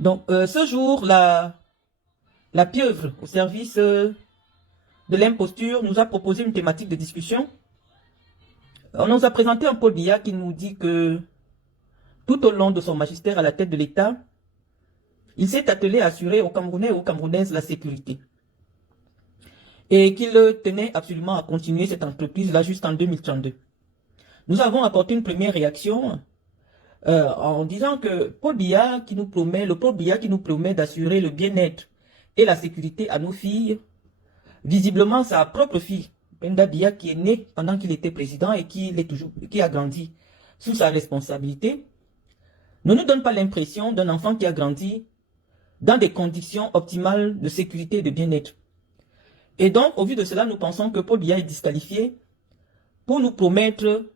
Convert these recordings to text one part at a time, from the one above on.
Donc, ce jour, la pieuvre au service de l'imposture nous a proposé une thématique de discussion. On nous a présenté un Paul Biya qui nous dit que tout au long de son magistère à la tête de l'État, il s'est attelé à assurer aux Camerounais et aux Camerounaises la sécurité. Et qu'il tenait absolument à continuer cette entreprise-là jusqu'en 2032. Nous avons apporté une première réaction en disant que Paul Biya qui nous promet, le Paul Biya qui nous promet d'assurer le bien-être et la sécurité à nos filles, visiblement sa propre fille, Penda Biya, qui est née pendant qu'il était président et qui a grandi sous sa responsabilité, ne nous donne pas l'impression d'un enfant qui a grandi dans des conditions optimales de sécurité et de bien-être. Et donc, au vu de cela, nous pensons que Paul Biya est disqualifié pour nous promettre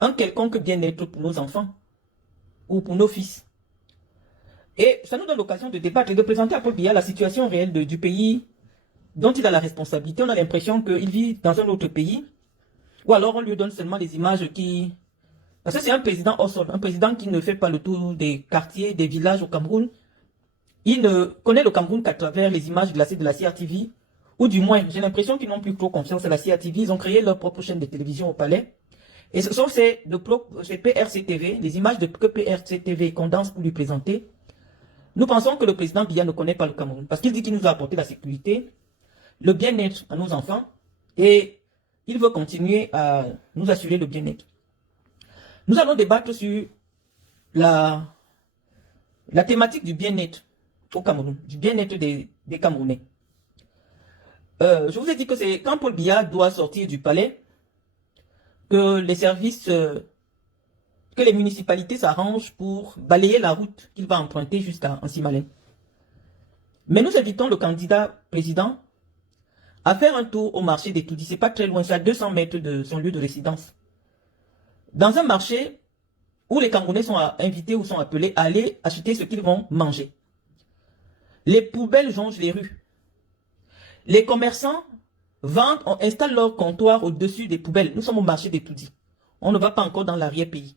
un quelconque bien-être pour nos enfants ou pour nos fils. Et ça nous donne l'occasion de débattre et de présenter à Paul Biya la situation réelle du pays dont il a la responsabilité. On a l'impression qu'il vit dans un autre pays, ou alors on lui donne seulement les images qui... Parce que c'est un président hors sol, un président qui ne fait pas le tour des quartiers, des villages au Cameroun. Il ne connaît le Cameroun qu'à travers les images glacées de la CRTV, ou du moins, j'ai l'impression qu'ils n'ont plus trop confiance à la CRTV. Ils ont créé leur propre chaîne de télévision au palais. Et ce sont ces PRC-TV, les images que PRC-TV condense pour lui présenter. Nous pensons que le président Biya ne connaît pas le Cameroun, parce qu'il dit qu'il nous a apporté la sécurité, le bien-être à nos enfants, et il veut continuer à nous assurer le bien-être. Nous allons débattre sur la thématique du bien-être au Cameroun, du bien-être des Camerounais. Je vous ai dit que c'est quand Paul Biya doit sortir du palais, que les services, que les municipalités s'arrangent pour balayer la route qu'il va emprunter jusqu'à Ansimalem. Mais nous invitons le candidat président à faire un tour au marché des Toudis. C'est pas très loin, c'est à 200 mètres de son lieu de résidence. Dans un marché où les Camerounais sont invités ou sont appelés à aller acheter ce qu'ils vont manger. Les poubelles jonchent les rues. Les commerçants vendent, installent leur comptoir au-dessus des poubelles. Nous sommes au marché des Toudis. On ne va pas encore dans l'arrière-pays.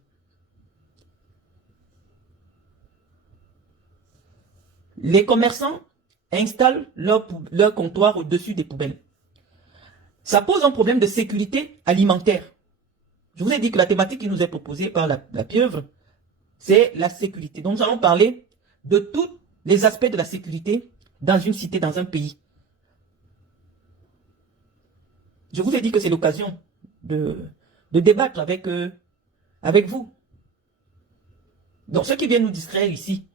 Les commerçants installent leur comptoir au-dessus des poubelles. Ça pose un problème de sécurité alimentaire. Je vous ai dit que la thématique qui nous est proposée par la pieuvre, c'est la sécurité. Donc nous allons parler de tous les aspects de la sécurité dans une cité, dans un pays. Je vous ai dit que c'est l'occasion de débattre avec vous. Donc ceux qui viennent nous distraire ici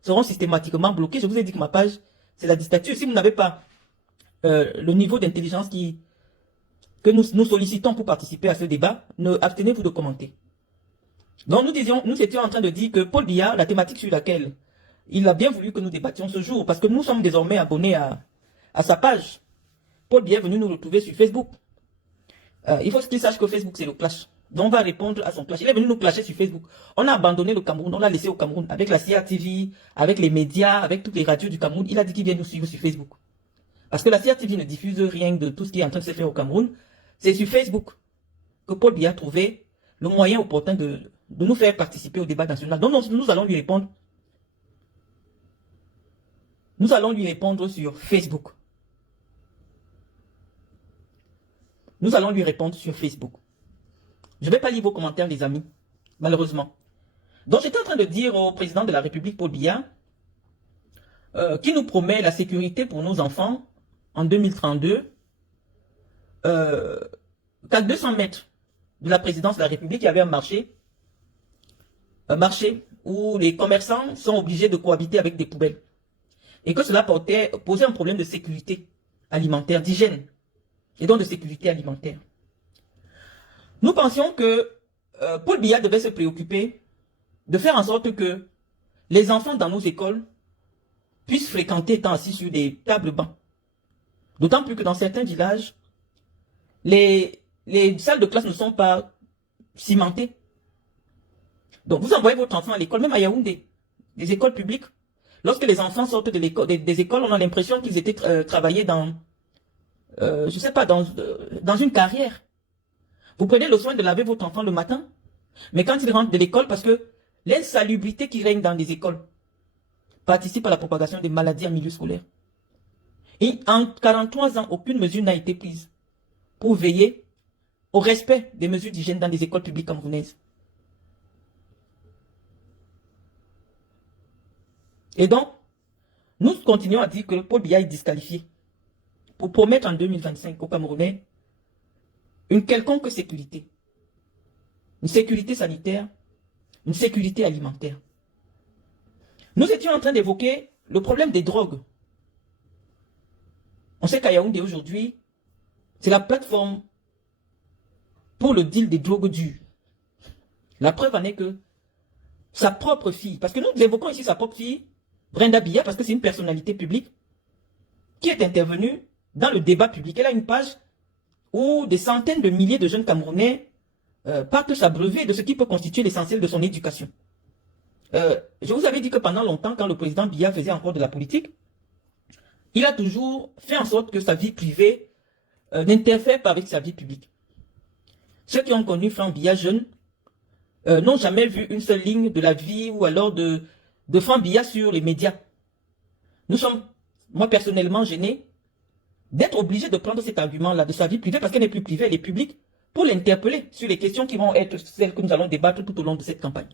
seront systématiquement bloqués. Je vous ai dit que ma page, c'est la dictature. Si vous n'avez pas le niveau d'intelligence que nous sollicitons pour participer à ce débat, abstenez-vous de commenter. Donc nous étions en train de dire que Paul Biya, la thématique sur laquelle il a bien voulu que nous débattions ce jour, parce que nous sommes désormais abonnés à sa page. Paul Biya est venu nous retrouver sur Facebook. Il faut qu'il sache que Facebook, c'est le clash. Donc on va répondre à son clash. Il est venu nous clasher sur Facebook. On a abandonné le Cameroun, on l'a laissé au Cameroun, avec la CRTV, avec les médias, avec toutes les radios du Cameroun. Il a dit qu'il vient nous suivre sur Facebook. Parce que la CRTV ne diffuse rien de tout ce qui est en train de se faire au Cameroun. C'est sur Facebook que Paul Biya a trouvé le moyen opportun de nous faire participer au débat national. Donc nous allons lui répondre. Nous allons lui répondre sur Facebook. Nous allons lui répondre sur Facebook. Je ne vais pas lire vos commentaires, les amis, malheureusement. Donc j'étais en train de dire au président de la République, Paul Biya, qui nous promet la sécurité pour nos enfants en 2032, qu'à 200 mètres de la présidence de la République, il y avait un marché où les commerçants sont obligés de cohabiter avec des poubelles. Et que cela posait un problème de sécurité alimentaire, d'hygiène, et donc de sécurité alimentaire. Nous pensions que Paul Biya devait se préoccuper de faire en sorte que les enfants dans nos écoles puissent fréquenter étant assis sur des tables bancs. D'autant plus que dans certains villages, les salles de classe ne sont pas cimentées. Donc vous envoyez votre enfant à l'école, même à Yaoundé, des écoles publiques. Lorsque les enfants sortent de l'école, des écoles, on a l'impression qu'ils étaient travaillés dans, je sais pas, dans une carrière. Vous prenez le soin de laver votre enfant le matin, mais quand il rentre de l'école, parce que l'insalubrité qui règne dans les écoles participe à la propagation des maladies en milieu scolaire. Et en 43 ans, aucune mesure n'a été prise pour veiller au respect des mesures d'hygiène dans les écoles publiques camerounaises. Et donc, nous continuons à dire que Paul Biya est disqualifié pour promettre en 2025 aux Camerounais une quelconque sécurité. Une sécurité sanitaire, une sécurité alimentaire. Nous étions en train d'évoquer le problème des drogues. On sait qu'à Yaoundé aujourd'hui, c'est la plateforme pour le deal des drogues dures. La preuve en est que sa propre fille, parce que nous évoquons ici sa propre fille, Brenda Biya, parce que c'est une personnalité publique qui est intervenue dans le débat public. Elle a une page où des centaines de milliers de jeunes Camerounais partent s'abreuver de ce qui peut constituer l'essentiel de son éducation. Je vous avais dit que pendant longtemps, quand le président Biya faisait encore de la politique, il a toujours fait en sorte que sa vie privée n'interfère pas avec sa vie publique. Ceux qui ont connu Franck Biya jeune n'ont jamais vu une seule ligne de la vie ou alors de Franck Biya sur les médias. Nous sommes, moi personnellement, gênés d'être obligés de prendre cet argument-là de sa vie privée, parce qu'elle n'est plus privée, elle est publique, pour l'interpeller sur les questions qui vont être celles que nous allons débattre tout au long de cette campagne,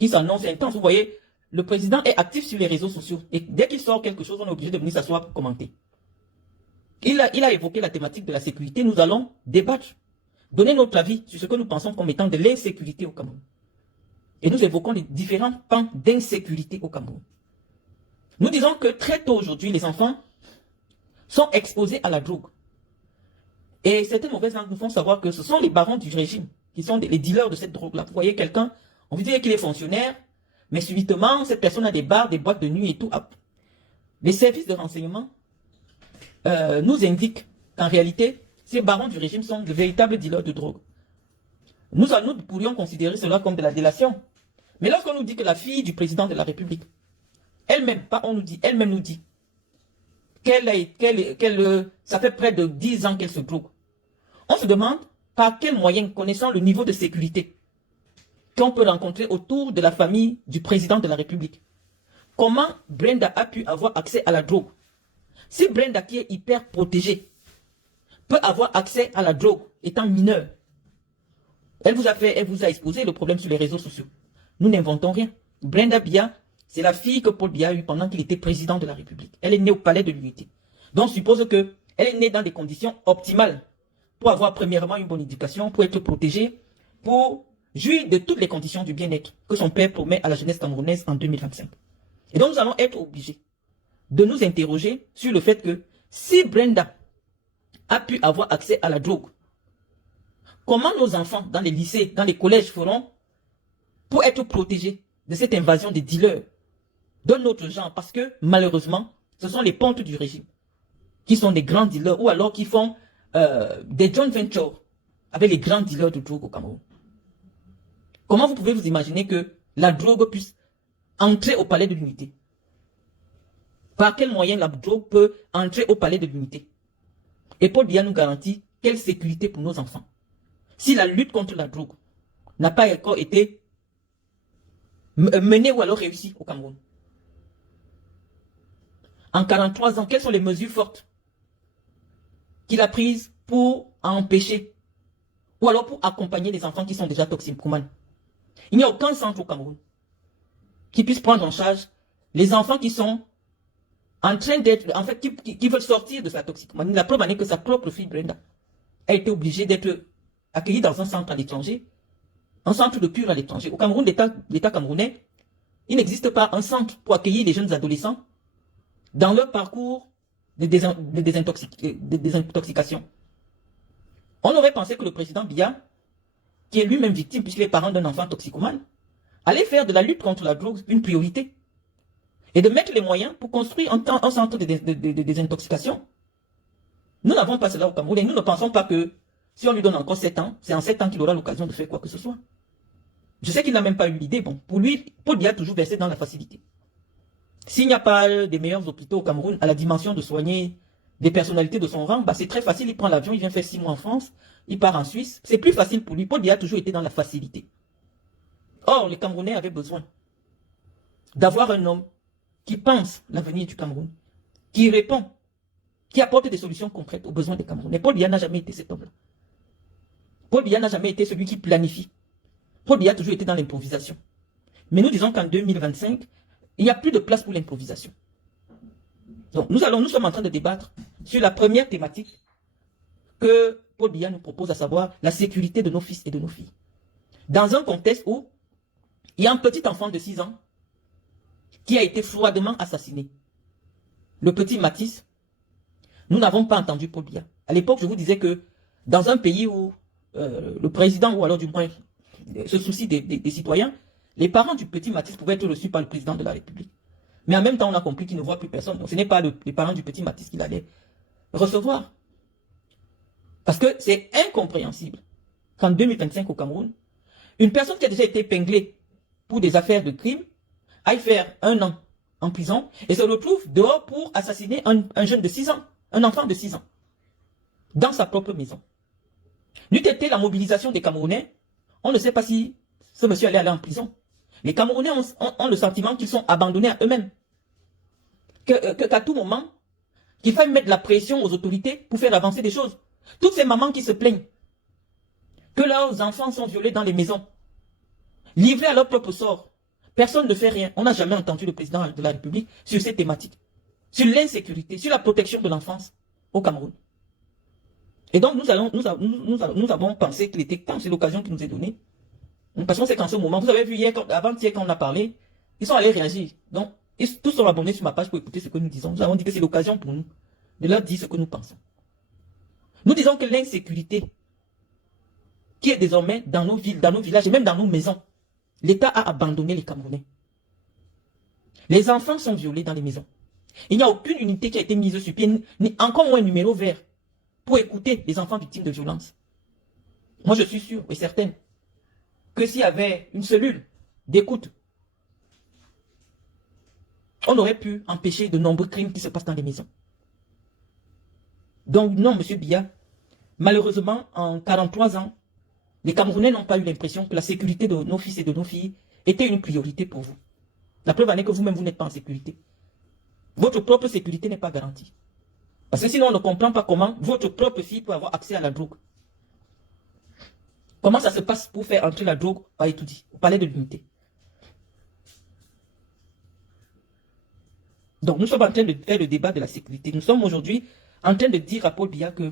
qui s'annonce intense. Vous voyez, le président est actif sur les réseaux sociaux, et dès qu'il sort quelque chose, on est obligé de venir s'asseoir pour commenter. Il a évoqué la thématique de la sécurité. Nous allons débattre, donner notre avis sur ce que nous pensons comme étant de l'insécurité au Cameroun. Et nous évoquons les différents pans d'insécurité au Cameroun. Nous disons que très tôt aujourd'hui, les enfants sont exposés à la drogue. Et certaines mauvaises langues nous font savoir que ce sont les barons du régime qui sont les dealers de cette drogue-là. Vous voyez quelqu'un, on vous dit qu'il est fonctionnaire, mais subitement, cette personne a des bars, des boîtes de nuit et tout. Les services de renseignement nous indiquent qu'en réalité, ces barons du régime sont de véritables dealers de drogue. Nous pourrions considérer cela comme de la délation. Mais lorsqu'on nous dit que la fille du président de la République, elle-même, pas on nous dit, elle-même nous dit, ça fait près de 10 ans qu'elle se drogue. On se demande par quels moyens, connaissant le niveau de sécurité qu'on peut rencontrer autour de la famille du président de la République, comment Brenda a pu avoir accès à la drogue. Si Brenda, qui est hyper protégée, peut avoir accès à la drogue étant mineure, elle vous a exposé le problème sur les réseaux sociaux. Nous n'inventons rien. Brenda Biya, c'est la fille que Paul Biya a eue pendant qu'il était président de la République. Elle est née au palais de l'Unité. Donc, je suppose qu'elle est née dans des conditions optimales pour avoir premièrement une bonne éducation, pour être protégée, pour jouir de toutes les conditions du bien-être que son père promet à la jeunesse camerounaise en 2025. Et donc, nous allons être obligés de nous interroger sur le fait que si Brenda a pu avoir accès à la drogue, comment nos enfants dans les lycées, dans les collèges feront pour être protégés de cette invasion des dealers de notre genre? Parce que malheureusement, ce sont les pontes du régime qui sont des grands dealers ou alors qui font des joint ventures avec les grands dealers de drogue au Cameroun. Comment vous pouvez vous imaginer que la drogue puisse entrer au palais de l'Unité? Par quel moyen la drogue peut entrer au palais de l'Unité? Et Paul Biya nous garantit quelle sécurité pour nos enfants. Si la lutte contre la drogue n'a pas encore été menée ou alors réussie au Cameroun. En 43 ans, quelles sont les mesures fortes qu'il a prises pour empêcher ou alors pour accompagner les enfants qui sont déjà toxicomanes? Il n'y a aucun centre au Cameroun qui puisse prendre en charge les enfants qui sont en train d'être, en fait, qui veulent sortir de sa toxicomanie. La preuve en est que sa propre fille Brenda a été obligée d'être accueillie dans un centre à l'étranger, un centre de cure à l'étranger. Au Cameroun, l'État camerounais, il n'existe pas un centre pour accueillir les jeunes adolescents dans leur parcours de désintoxication. On aurait pensé que le président Biya, qui est lui-même victime puisqu'il est parent d'un enfant toxicomane, allait faire de la lutte contre la drogue une priorité et de mettre les moyens pour construire un centre de désintoxication. Nous n'avons pas cela au Cameroun et nous ne pensons pas que si on lui donne encore 7 ans, c'est en 7 ans qu'il aura l'occasion de faire quoi que ce soit. Je sais qu'il n'a même pas eu l'idée. Bon, pour lui, Paul Biya a toujours versé dans la facilité. S'il n'y a pas des meilleurs hôpitaux au Cameroun à la dimension de soigner des personnalités de son rang, bah c'est très facile, il prend l'avion, il vient faire 6 mois en France, il part en Suisse. C'est plus facile pour lui. Paul Biya a toujours été dans la facilité. Or, les Camerounais avaient besoin d'avoir un homme qui pense l'avenir du Cameroun, qui répond, qui apporte des solutions concrètes aux besoins des Camerounais. Paul Biya n'a jamais été cet homme-là. Paul Biya n'a jamais été celui qui planifie. Paul Biya a toujours été dans l'improvisation. Mais nous disons qu'en 2025, il n'y a plus de place pour l'improvisation. Donc nous sommes en train de débattre sur la première thématique que Paul Biya nous propose, à savoir la sécurité de nos fils et de nos filles. Dans un contexte où il y a un petit enfant de 6 ans qui a été froidement assassiné. Le petit Matisse, nous n'avons pas entendu Paul Biya. À l'époque, je vous disais que dans un pays où le président, ou alors du moins se soucie des citoyens, les parents du petit Matisse pouvaient être reçus par le président de la République. Mais en même temps, on a compris qu'il ne voit plus personne. Donc ce n'est pas les parents du petit Matisse qu'il allait recevoir. Parce que c'est incompréhensible qu'en 2025 au Cameroun, une personne qui a déjà été épinglée pour des affaires de crime aille faire 1 an en prison et se retrouve dehors pour assassiner un jeune de 6 ans, un enfant de 6 ans, dans sa propre maison. N'eût été la mobilisation des Camerounais, on ne sait pas si ce monsieur allait aller en prison. Les Camerounais ont le sentiment qu'ils sont abandonnés à eux-mêmes. Qu'à tout moment, qu'il faille mettre la pression aux autorités pour faire avancer des choses. Toutes ces mamans qui se plaignent que leurs enfants sont violés dans les maisons, livrés à leur propre sort. Personne ne fait rien. On n'a jamais entendu le président de la République sur ces thématiques, sur l'insécurité, sur la protection de l'enfance au Cameroun. Et donc nous avons pensé qu'il était temps, c'est l'occasion qui nous est donnée. Parce qu'on sait qu'en ce moment, vous avez vu hier, avant-hier quand on a parlé, ils sont allés réagir. Donc, tous sont abonnés sur ma page pour écouter ce que nous disons. Nous avons dit que c'est l'occasion pour nous de leur dire ce que nous pensons. Nous disons que l'insécurité qui est désormais dans nos villes, dans nos villages et même dans nos maisons, l'État a abandonné les Camerounais. Les enfants sont violés dans les maisons. Il n'y a aucune unité qui a été mise sur pied, ni encore moins un numéro vert pour écouter les enfants victimes de violences. Moi, je suis sûr et certaine que s'il y avait une cellule d'écoute, on aurait pu empêcher de nombreux crimes qui se passent dans les maisons. Donc non, monsieur Biya, malheureusement, en 43 ans, les Camerounais n'ont pas eu l'impression que la sécurité de nos fils et de nos filles était une priorité pour vous. La preuve en est que vous-même, vous n'êtes pas en sécurité. Votre propre sécurité n'est pas garantie. Parce que sinon, on ne comprend pas comment votre propre fille peut avoir accès à la drogue. Comment ça se passe pour faire entrer la drogue à Etoudi, au palais de l'unité? Donc nous sommes en train de faire le débat de la sécurité. Nous sommes aujourd'hui en train de dire à Paul Biya que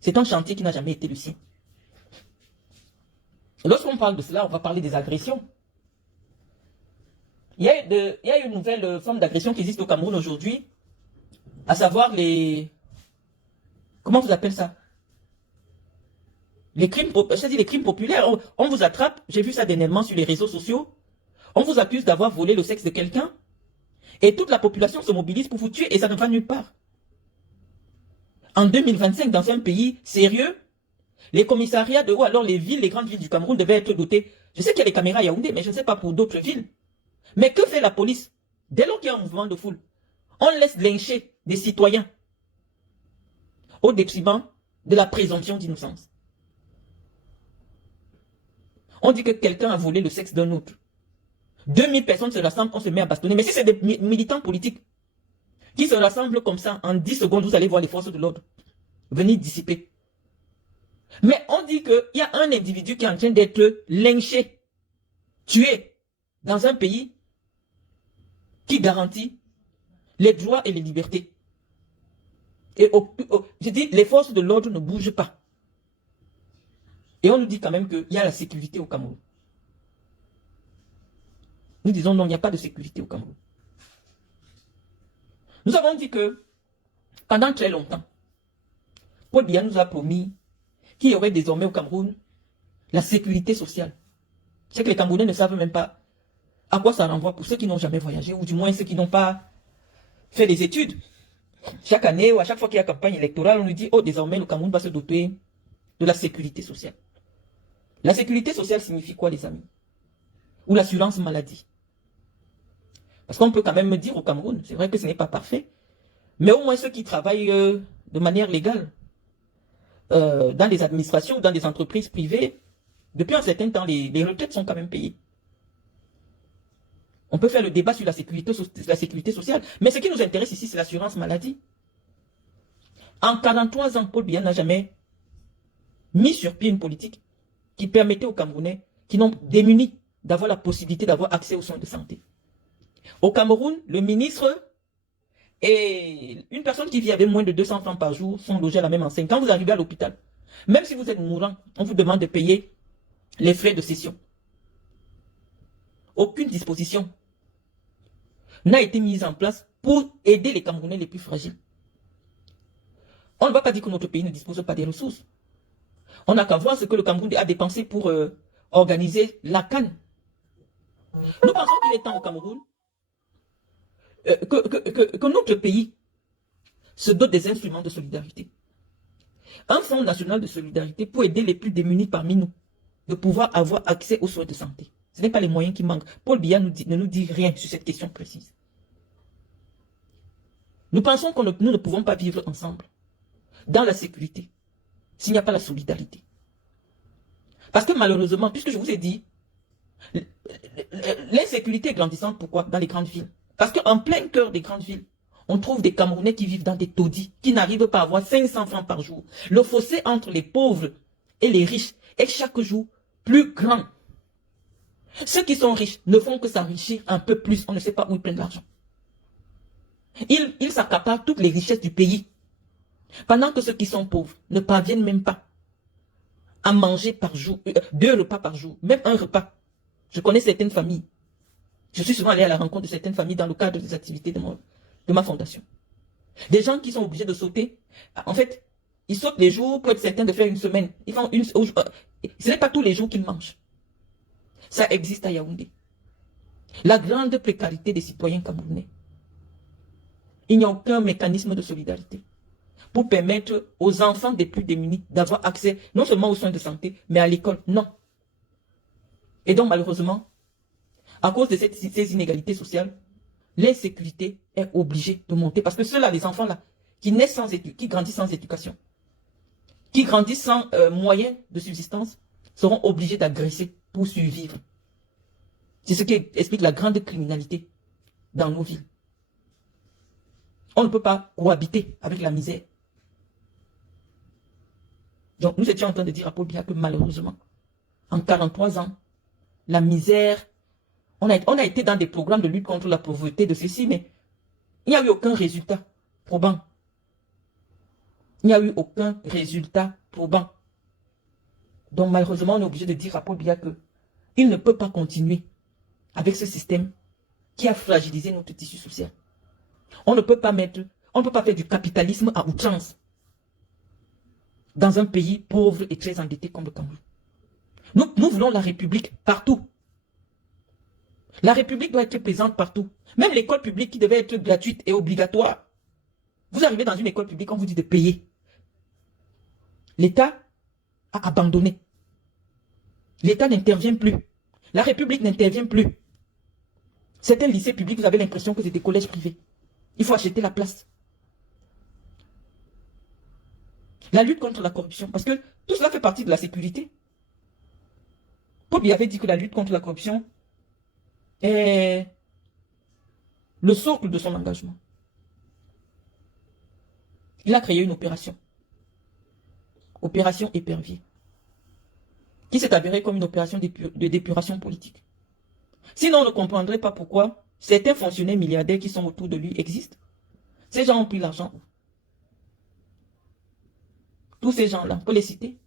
c'est un chantier qui n'a jamais été le sien. Lorsqu'on parle de cela, on va parler des agressions. Il y a une nouvelle forme d'agression qui existe au Cameroun aujourd'hui, à savoir les... Comment vous appelez ça? Les crimes populaires. On vous attrape, j'ai vu ça dernièrement sur les réseaux sociaux, on vous accuse d'avoir volé le sexe de quelqu'un, et toute la population se mobilise pour vous tuer, et ça ne va nulle part. En 2025, dans un pays sérieux, les commissariats ou alors les villes, les grandes villes du Cameroun devaient être dotés. Je sais qu'il y a les caméras à Yaoundé, mais je ne sais pas pour d'autres villes. Mais que fait la police? Dès lors qu'il y a un mouvement de foule, on laisse lyncher des citoyens au détriment de la présomption d'innocence. On dit que quelqu'un a volé le sexe d'un autre. 2000 personnes se rassemblent, on se met à bastonner. Mais si c'est des militants politiques qui se rassemblent comme ça, en 10 secondes, vous allez voir les forces de l'ordre venir dissiper. Mais on dit qu'il y a un individu qui est en train d'être lynché, tué, dans un pays qui garantit les droits et les libertés. Et je dis, les forces de l'ordre ne bougent pas. Et on nous dit quand même qu'il y a la sécurité au Cameroun. Nous disons non, il n'y a pas de sécurité au Cameroun. Nous avons dit que pendant très longtemps, Paul Biya nous a promis qu'il y aurait désormais au Cameroun la sécurité sociale. C'est que les Camerounais ne savent même pas à quoi ça renvoie pour ceux qui n'ont jamais voyagé, ou du moins ceux qui n'ont pas fait des études. Chaque année ou à chaque fois qu'il y a campagne électorale, on nous dit, oh, désormais le Cameroun va se doter de la sécurité sociale. La sécurité sociale signifie quoi, les amis? Ou l'assurance maladie? Parce qu'on peut quand même me dire au Cameroun, c'est vrai que ce n'est pas parfait, mais au moins ceux qui travaillent de manière légale, dans des administrations, dans des entreprises privées, depuis un certain temps, les retraites sont quand même payées. On peut faire le débat sur la sécurité sociale. Mais ce qui nous intéresse ici, c'est l'assurance maladie. En 43 ans, Paul Biya n'a jamais mis sur pied une politique qui permettait aux Camerounais, qui n'ont démunis, d'avoir la possibilité d'avoir accès aux soins de santé. Au Cameroun, le ministre et une personne qui vit avec moins de 200 francs par jour sont logés à la même enseigne. Quand vous arrivez à l'hôpital, même si vous êtes mourant, on vous demande de payer les frais de session. Aucune disposition n'a été mise en place pour aider les Camerounais les plus fragiles. On ne va pas dire que notre pays ne dispose pas des ressources. On n'a qu'à voir ce que le Cameroun a dépensé pour organiser la CAN. Nous pensons qu'il est temps au Cameroun que notre pays se dote des instruments de solidarité. Un fonds national de solidarité pour aider les plus démunis parmi nous de pouvoir avoir accès aux soins de santé. Ce n'est pas les moyens qui manquent. Paul Biya ne nous dit rien sur cette question précise. Nous pensons que nous ne pouvons pas vivre ensemble dans la sécurité s'il n'y a pas la solidarité. Parce que malheureusement, puisque je vous ai dit, l'insécurité est grandissante. Pourquoi? Dans les grandes villes. Parce qu'en plein cœur des grandes villes, on trouve des Camerounais qui vivent dans des taudis, qui n'arrivent pas à avoir 500 francs par jour. Le fossé entre les pauvres et les riches est chaque jour plus grand. Ceux qui sont riches ne font que s'enrichir un peu plus. On ne sait pas où ils prennent l'argent. Ils s'accaparent toutes les richesses du pays. Pendant que ceux qui sont pauvres ne parviennent même pas à manger par jour, 2 repas par jour, même un repas. Je connais certaines familles. Je suis souvent allé à la rencontre de certaines familles dans le cadre des activités de ma fondation. Des gens qui sont obligés de sauter. En fait, ils sautent les jours pour être certains de faire une semaine. Ils font ce n'est pas tous les jours qu'ils mangent. Ça existe à Yaoundé. La grande précarité des citoyens camerounais. Il n'y a aucun mécanisme de solidarité pour permettre aux enfants des plus démunis d'avoir accès non seulement aux soins de santé, mais à l'école. Non. Et donc malheureusement, à cause de ces inégalités sociales, l'insécurité est obligée de monter. Parce que ceux-là, les enfants-là, qui naissent sans éducation, qui grandissent sans éducation, qui grandissent sans moyens de subsistance, seront obligés d'agresser pour survivre. C'est ce qui explique la grande criminalité dans nos villes. On ne peut pas cohabiter avec la misère. Donc nous étions en train de dire à Paul Biya que malheureusement, en 43 ans, la misère, on a été dans des programmes de lutte contre la pauvreté de ceci, mais il n'y a eu aucun résultat probant. Il n'y a eu aucun résultat probant. Donc malheureusement, on est obligé de dire à Paul Biya qu'il ne peut pas continuer avec ce système qui a fragilisé notre tissu social. On ne peut pas faire du capitalisme à outrance dans un pays pauvre et très endetté comme le Cameroun. Nous voulons la République partout. La République doit être présente partout. Même l'école publique qui devait être gratuite et obligatoire. Vous arrivez dans une école publique, on vous dit de payer. L'État a abandonné. L'État n'intervient plus. La République n'intervient plus. Certains lycées publics, vous avez l'impression que c'est des collèges privés. Il faut acheter la place. La lutte contre la corruption, parce que tout cela fait partie de la sécurité. Paul Biya avait dit que la lutte contre la corruption est le socle de son engagement. Il a créé une opération. Opération Épervier. Qui s'est avérée comme une opération de d'épuration politique. Sinon, on ne comprendrait pas pourquoi certains fonctionnaires milliardaires qui sont autour de lui existent. Ces gens ont pris l'argent. Tous ces gens-là, on peut les citer.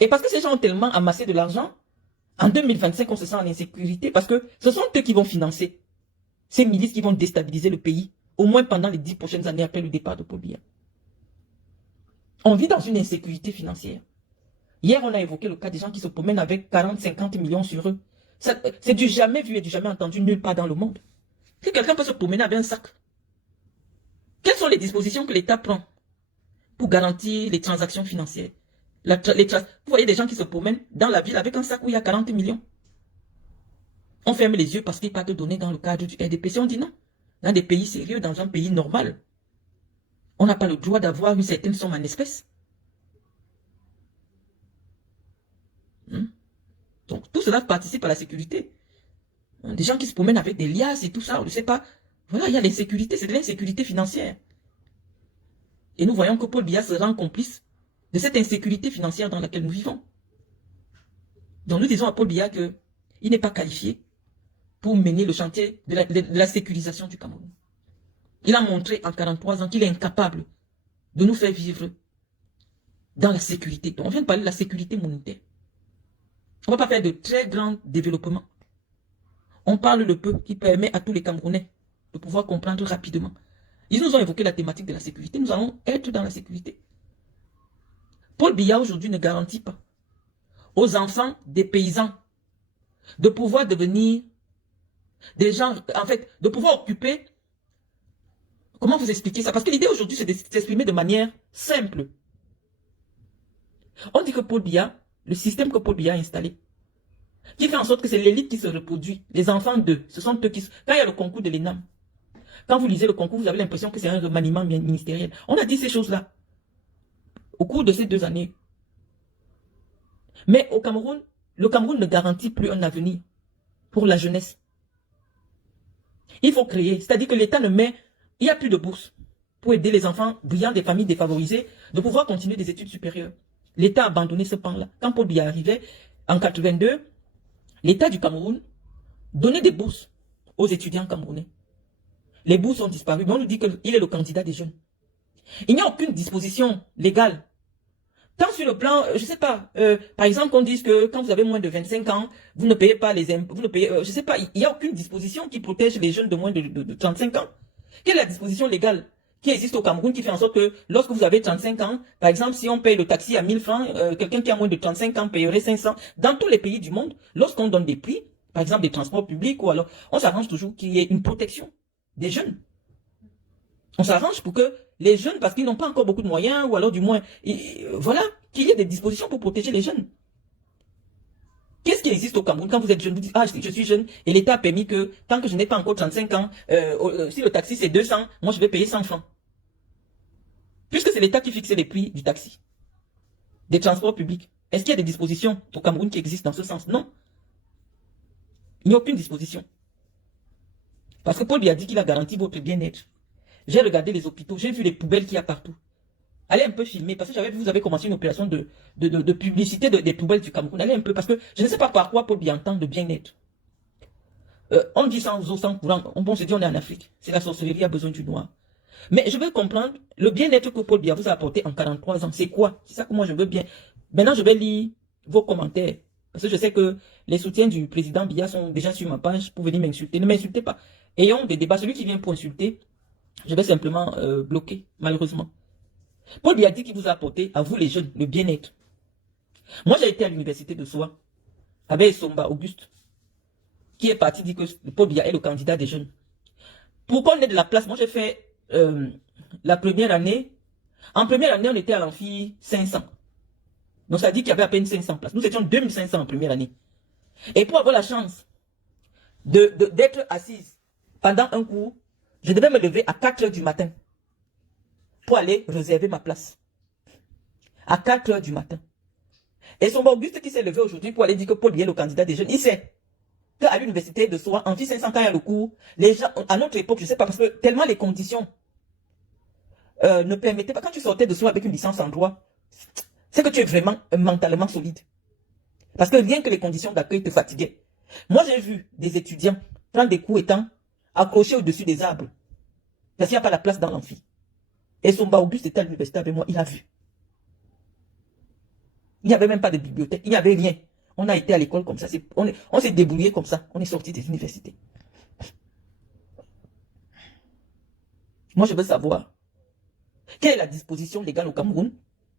Et parce que ces gens ont tellement amassé de l'argent, en 2025, on se sent en insécurité parce que ce sont eux qui vont financer ces milices qui vont déstabiliser le pays, au moins pendant les 10 prochaines années après le départ de Paul Biya. On vit dans une insécurité financière. Hier, on a évoqué le cas des gens qui se promènent avec 40-50 millions sur eux. C'est du jamais vu et du jamais entendu nulle part dans le monde. Que quelqu'un peut se promener avec un sac. Quelles sont les dispositions que l'État prend pour garantir les transactions financières? Vous voyez des gens qui se promènent dans la ville avec un sac où il y a 40 millions. On ferme les yeux parce qu'il n'y a pas de données dans le cadre du RDPC. On dit non. Dans des pays sérieux, dans un pays normal, on n'a pas le droit d'avoir une certaine somme en espèces. Donc tout cela participe à la sécurité. Des gens qui se promènent avec des liasses et tout ça, on ne sait pas. Voilà, il y a l'insécurité, c'est de l'insécurité financière. Et nous voyons que Paul Biya se rend complice de cette insécurité financière dans laquelle nous vivons. Donc nous disons à Paul Biya qu'il n'est pas qualifié pour mener le chantier de la sécurisation du Cameroun. Il a montré en 43 ans qu'il est incapable de nous faire vivre dans la sécurité. Donc on vient de parler de la sécurité monétaire. On ne va pas faire de très grands développements. On parle de peu qui permet à tous les Camerounais de pouvoir comprendre rapidement. Ils nous ont évoqué la thématique de la sécurité. Nous allons être dans la sécurité. Paul Biya aujourd'hui ne garantit pas aux enfants des paysans de pouvoir devenir des gens, en fait, de pouvoir occuper. Comment vous expliquer ça? Parce que l'idée aujourd'hui, c'est de s'exprimer de manière simple. On dit que Paul Biya, le système que Paul Biya a installé, qui fait en sorte que c'est l'élite qui se reproduit. Les enfants d'eux, ce sont eux qui... Quand il y a le concours de l'ENAM, quand vous lisez le concours, vous avez l'impression que c'est un remaniement ministériel. On a dit ces choses-là au cours de ces 2 années. Mais au Cameroun, le Cameroun ne garantit plus un avenir pour la jeunesse. Il faut créer, c'est-à-dire que l'État ne met... Il n'y a plus de bourse pour aider les enfants brillants des familles défavorisées de pouvoir continuer des études supérieures. L'État a abandonné ce pan-là. Quand Paul Biya arrivait, en 82, l'État du Cameroun donnait des bourses aux étudiants camerounais. Les bourses ont disparu, mais on nous dit qu'il est le candidat des jeunes. Il n'y a aucune disposition légale. Tant sur le plan, je ne sais pas, par exemple, qu'on dise que quand vous avez moins de 25 ans, vous ne payez pas les impôts, vous ne payez, je ne sais pas, il n'y a aucune disposition qui protège les jeunes de moins de 35 ans. Quelle est la disposition légale qui existe au Cameroun qui fait en sorte que lorsque vous avez 35 ans, par exemple, si on paye le taxi à 1000 francs, quelqu'un qui a moins de 35 ans payerait 500. Dans tous les pays du monde, lorsqu'on donne des prix, par exemple des transports publics ou alors, on s'arrange toujours qu'il y ait une protection des jeunes. On s'arrange pour que les jeunes, parce qu'ils n'ont pas encore beaucoup de moyens, ou alors du moins, voilà, qu'il y ait des dispositions pour protéger les jeunes. Qu'est-ce qui existe au Cameroun quand vous êtes jeune? Vous dites, ah, je suis jeune, et l'État a permis que, tant que je n'ai pas encore 35 ans, si le taxi c'est 200, moi je vais payer 100 francs. Puisque c'est l'État qui fixe les prix du taxi, des transports publics. Est-ce qu'il y a des dispositions au Cameroun qui existent dans ce sens? Non. Il n'y a aucune disposition. Parce que Paul lui a dit qu'il a garanti votre bien-être. J'ai regardé les hôpitaux, j'ai vu les poubelles qu'il y a partout. Allez un peu filmer, parce que j'avais vu, vous avez commencé une opération de publicité des poubelles du Cameroun. Allez un peu, parce que je ne sais pas par quoi Paul Biya entend de bien-être. On dit sans eau, sans courant, on se dit on est en Afrique. C'est la sorcellerie, a besoin du noir. Mais je veux comprendre, le bien-être que Paul Biya vous a apporté en 43 ans, c'est quoi? C'est ça que moi je veux bien. Maintenant, je vais lire vos commentaires. Parce que je sais que les soutiens du président Biya sont déjà sur ma page pour venir m'insulter. Ne m'insultez pas. Ayons des débats. Celui qui vient pour insulter, je vais simplement bloquer, malheureusement. Paul Biya dit qu'il vous a apporté, à vous les jeunes, le bien-être. Moi, j'ai été à l'université de Soa, avec Somba Auguste, qui est parti dire que Paul Biya est le candidat des jeunes. Pour qu'on ait de la place, moi j'ai fait la première année. En première année, on était à l'amphi 500. Donc ça dit qu'il y avait à peine 500 places. Nous étions 2500 en première année. Et pour avoir la chance d'être assise pendant un cours, je devais me lever à 4 h du matin pour aller réserver ma place. À 4 h du matin. Et son Auguste qui s'est levé aujourd'hui pour aller dire que Paul Biya est le candidat des jeunes, il sait qu'à l'université de Soa, en 500 quand il y a le cours, les gens, à notre époque, je ne sais pas, parce que tellement les conditions ne permettaient pas, quand tu sortais de Soa avec une licence en droit, c'est que tu es vraiment mentalement solide. Parce que rien que les conditions d'accueil te fatiguaient. Moi, j'ai vu des étudiants prendre des cours étant accrochés au-dessus des arbres. Parce qu'il n'y a pas la place dans l'amphi. Et son Auguste était à l'université avec moi, il a vu. Il n'y avait même pas de bibliothèque, il n'y avait rien. On a été à l'école comme ça, on s'est débrouillé comme ça, on est sorti des universités. Moi, je veux savoir, quelle est la disposition légale au Cameroun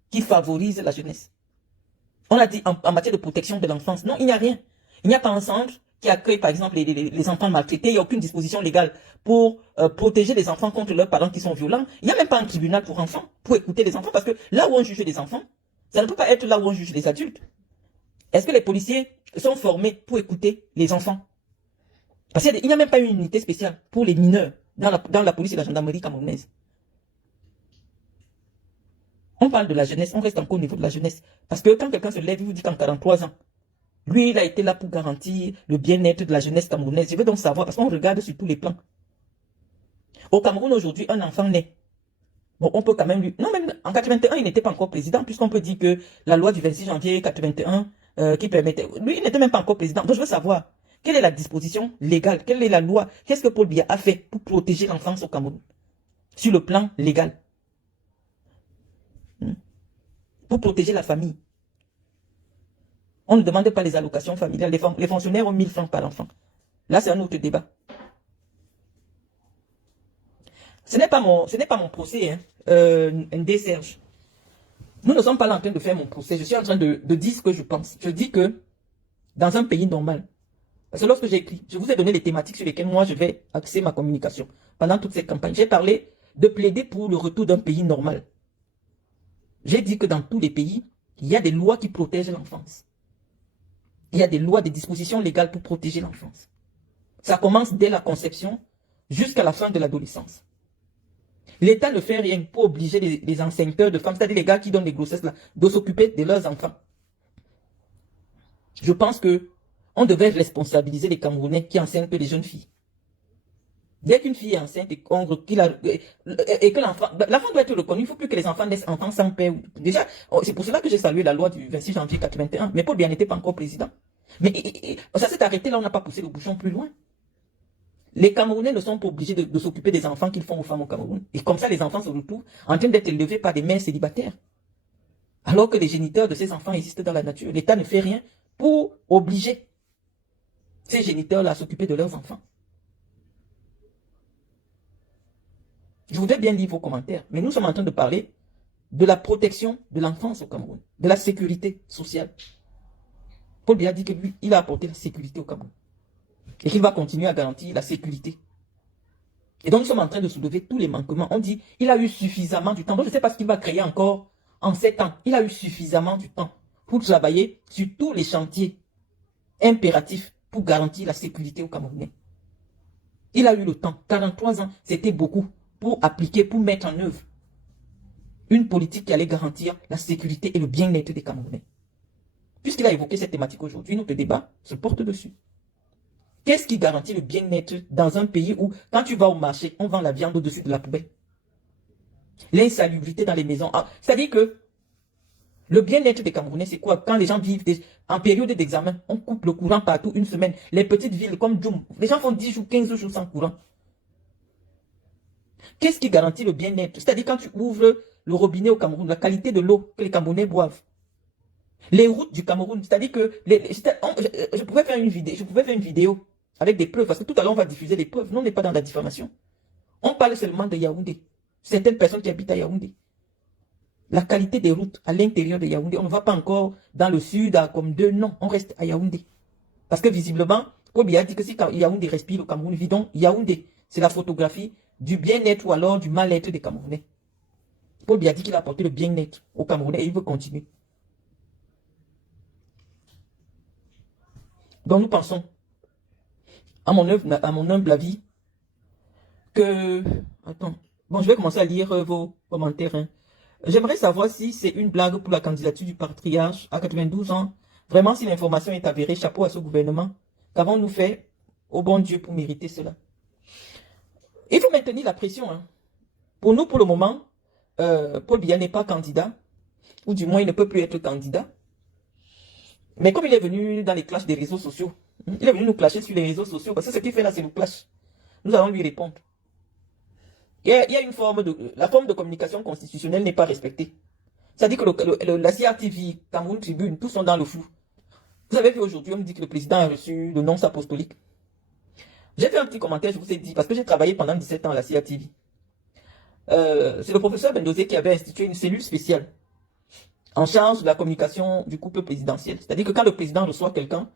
qui favorise la jeunesse? On a dit en matière de protection de l'enfance, non, il n'y a rien. Il n'y a pas un centre qui accueille par exemple les enfants maltraités, il n'y a aucune disposition légale pour protéger les enfants contre leurs parents qui sont violents. Il n'y a même pas un tribunal pour enfants, pour écouter les enfants, parce que là où on juge les enfants, ça ne peut pas être là où on juge les adultes. Est-ce que les policiers sont formés pour écouter les enfants? Parce qu'il n'y a même pas une unité spéciale pour les mineurs dans la police et la gendarmerie camerounaise. On parle de la jeunesse, on reste encore au niveau de la jeunesse. Parce que quand quelqu'un se lève, il vous dit qu'en 43 ans, Lui, il a été là pour garantir le bien-être de la jeunesse camerounaise. Je veux donc savoir, parce qu'on regarde sur tous les plans. Au Cameroun, aujourd'hui, un enfant naît. Bon, on peut quand même lui... Non, même en 81, il n'était pas encore président, puisqu'on peut dire que la loi du 26 janvier 81 qui permettait... Lui, il n'était même pas encore président. Donc, je veux savoir, quelle est la disposition légale? Quelle est la loi? Qu'est-ce que Paul Biya a fait pour protéger l'enfance au Cameroun? Sur le plan légal. Pour protéger la famille. On ne demande pas les allocations familiales. Les fonctionnaires ont 1000 francs par enfant. Là, c'est un autre débat. Ce n'est pas mon procès, hein, ND Serge. Nous ne sommes pas là en train de faire mon procès. Je suis en train de dire ce que je pense. Je dis que dans un pays normal, parce que lorsque j'ai écrit, je vous ai donné les thématiques sur lesquelles moi je vais axer ma communication. Pendant toute cette campagne, j'ai parlé de plaider pour le retour d'un pays normal. J'ai dit que dans tous les pays, il y a des lois qui protègent l'enfance. Il y a des lois, des dispositions légales pour protéger l'enfance. Ça commence dès la conception jusqu'à la fin de l'adolescence. L'État ne fait rien pour obliger les enceinteurs de femmes, c'est-à-dire les gars qui donnent les grossesses là, de s'occuper de leurs enfants. Je pense que on devrait responsabiliser les Camerounais qui enseignent les jeunes filles. Dès qu'une fille est enceinte et que l'enfant doit être reconnu, il ne faut plus que les enfants naissent enfants sans père. Déjà, c'est pour cela que j'ai salué la loi du 26 janvier 81. Mais Paul Biya n'était pas encore président. Mais ça s'est arrêté là, on n'a pas poussé le bouchon plus loin. Les Camerounais ne sont pas obligés de s'occuper des enfants qu'ils font aux femmes au Cameroun. Et comme ça, les enfants se retrouvent en train d'être élevés par des mères célibataires. Alors que les géniteurs de ces enfants existent dans la nature. L'État ne fait rien pour obliger ces géniteurs-là à s'occuper de leurs enfants. Je voudrais bien lire vos commentaires, mais nous sommes en train de parler de la protection de l'enfance au Cameroun, de la sécurité sociale. Paul Biya dit que lui, il a apporté la sécurité au Cameroun. Et qu'il va continuer à garantir la sécurité. Et donc nous sommes en train de soulever tous les manquements. On dit, il a eu suffisamment du temps. Donc je ne sais pas ce qu'il va créer encore en 7 ans. Il a eu suffisamment du temps pour travailler sur tous les chantiers impératifs pour garantir la sécurité aux Camerounais. Il a eu le temps. 43 ans, c'était beaucoup pour appliquer, pour mettre en œuvre une politique qui allait garantir la sécurité et le bien-être des Camerounais. Puisqu'il a évoqué cette thématique aujourd'hui, notre débat se porte dessus. Qu'est-ce qui garantit le bien-être dans un pays où, quand tu vas au marché, on vend la viande au-dessus de la poubelle? L'insalubrité dans les maisons. C'est-à-dire que le bien-être des Camerounais, c'est quoi? Quand les gens vivent en période d'examen, on coupe le courant partout une semaine. Les petites villes comme Djoum, les gens font 10 jours, 15 jours sans courant. Qu'est-ce qui garantit le bien-être? C'est-à-dire quand tu ouvres le robinet au Cameroun, la qualité de l'eau que les Camerounais boivent. Les routes du Cameroun, c'est-à-dire que je pouvais faire une vidéo avec des preuves, parce que tout à l'heure on va diffuser les preuves. Nous, on n'est pas dans la diffamation. On parle seulement de Yaoundé. Certaines personnes qui habitent à Yaoundé. La qualité des routes à l'intérieur de Yaoundé, on ne va pas encore dans le sud à comme deux, non, on reste à Yaoundé. Parce que visiblement, Paul Biya dit que si Yaoundé respire, le Cameroun vit. Donc Yaoundé, c'est la photographie du bien-être ou alors du mal-être des Camerounais. Paul Biya dit qu'il a apporté le bien-être aux Camerounais et il veut continuer. Donc nous pensons, à mon humble avis, que... Attends. Bon, je vais commencer à lire vos commentaires. Hein. J'aimerais savoir si c'est une blague pour la candidature du patriarche à 92 ans. Vraiment, si l'information est avérée, chapeau à ce gouvernement. Qu'avons-nous fait au bon Dieu pour mériter cela? Il faut maintenir la pression. Hein. Pour nous, pour le moment, Paul Biya n'est pas candidat. Ou du moins, il ne peut plus être candidat. Mais comme il est venu dans les clashs des réseaux sociaux, il est venu nous clasher sur les réseaux sociaux, parce que ce qu'il fait là, c'est nous clash. Nous allons lui répondre. Il y a une forme la forme de communication constitutionnelle n'est pas respectée. C'est-à-dire que la CRTV, Cameroun Tribune, tous sont dans le flou. Vous avez vu aujourd'hui, on me dit que le président a reçu le nonce apostolique. J'ai fait un petit commentaire, je vous ai dit, parce que j'ai travaillé pendant 17 ans à la CRTV. C'est le professeur Bendozé qui avait institué une cellule spéciale en charge de la communication du couple présidentiel. C'est-à-dire que quand le président reçoit quelqu'un,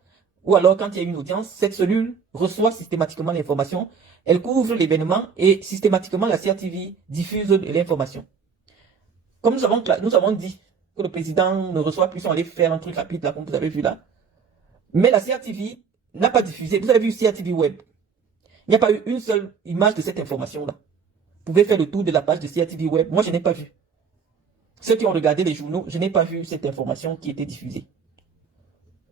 ou alors quand il y a une audience, cette cellule reçoit systématiquement l'information, elle couvre l'événement et systématiquement la CRTV diffuse l'information. Comme nous avons dit que le président ne reçoit plus, on allait faire un truc rapide là, comme vous avez vu là. Mais la CRTV n'a pas diffusé. Vous avez vu CRTV Web. Il n'y a pas eu une seule image de cette information-là. Vous pouvez faire le tour de la page de CRTV Web. Moi, je n'ai pas vu. Ceux qui ont regardé les journaux, je n'ai pas vu cette information qui était diffusée.